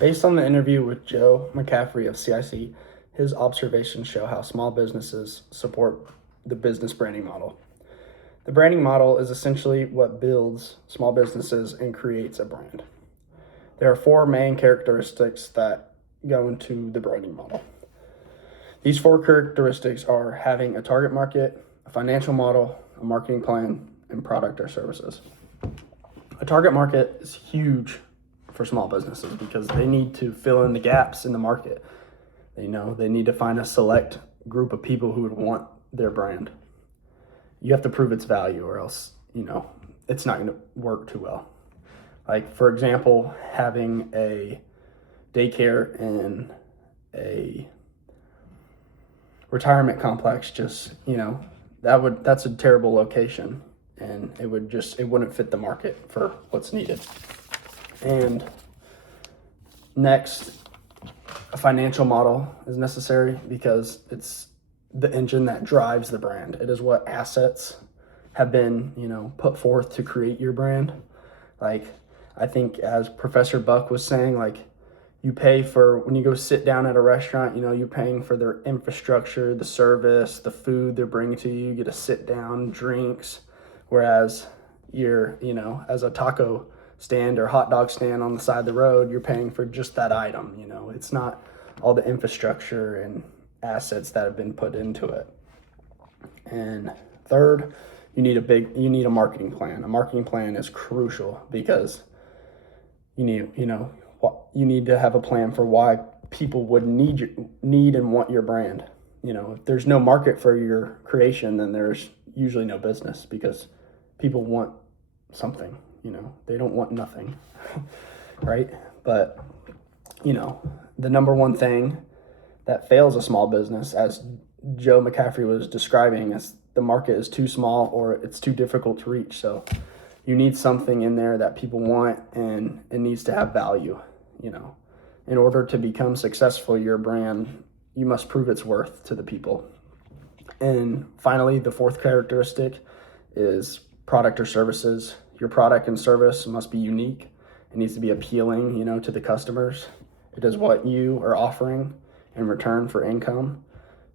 Based on the interview with Joe McCaffrey of CIC, his observations show how small businesses support the business branding model. The branding model is essentially what builds small businesses and creates a brand. There are four main characteristics that go into the branding model. These four characteristics are having a target market, a financial model, a marketing plan, and product or services. A target market is huge for small businesses because they need to fill in the gaps in the market. They need to find a select group of people who would want their brand. You have to prove its value or else, it's not going to work too well. Like, for example, having a daycare in a retirement complex, that's a terrible location, and it wouldn't fit the market for what's needed. And next, a financial model is necessary because it's the engine that drives the brand. It is what assets have been, put forth to create your brand. Like, I think as Professor Buck was saying, like, you pay for, when you go sit down at a restaurant, you're paying for their infrastructure, the service, the food they're bringing to you. You get to sit down, drinks. Whereas as a taco stand or hot dog stand on the side of the road, you're paying for just that item. It's not all the infrastructure and assets that have been put into it. And third, you need a marketing plan. A marketing plan is crucial because you need to have a plan for why people would need and want your brand. If there's no market for your creation, then there's usually no business because people want something, they don't want nothing, right? But, the number one thing that fails a small business, as Joe McCaffrey was describing, is the market is too small or it's too difficult to reach. So you need something in there that people want, and it needs to have value. In order to become successful, your brand, you must prove its worth to the people. And finally, the fourth characteristic is product or services. Your product and service must be unique. It needs to be appealing, to the customers. It is what you are offering in return for income.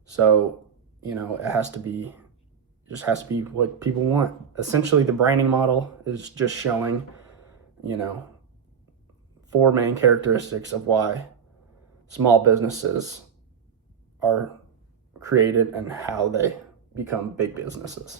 So, it has to be what people want. Essentially, the branding model is just showing, four main characteristics of why small businesses are created and how they become big businesses.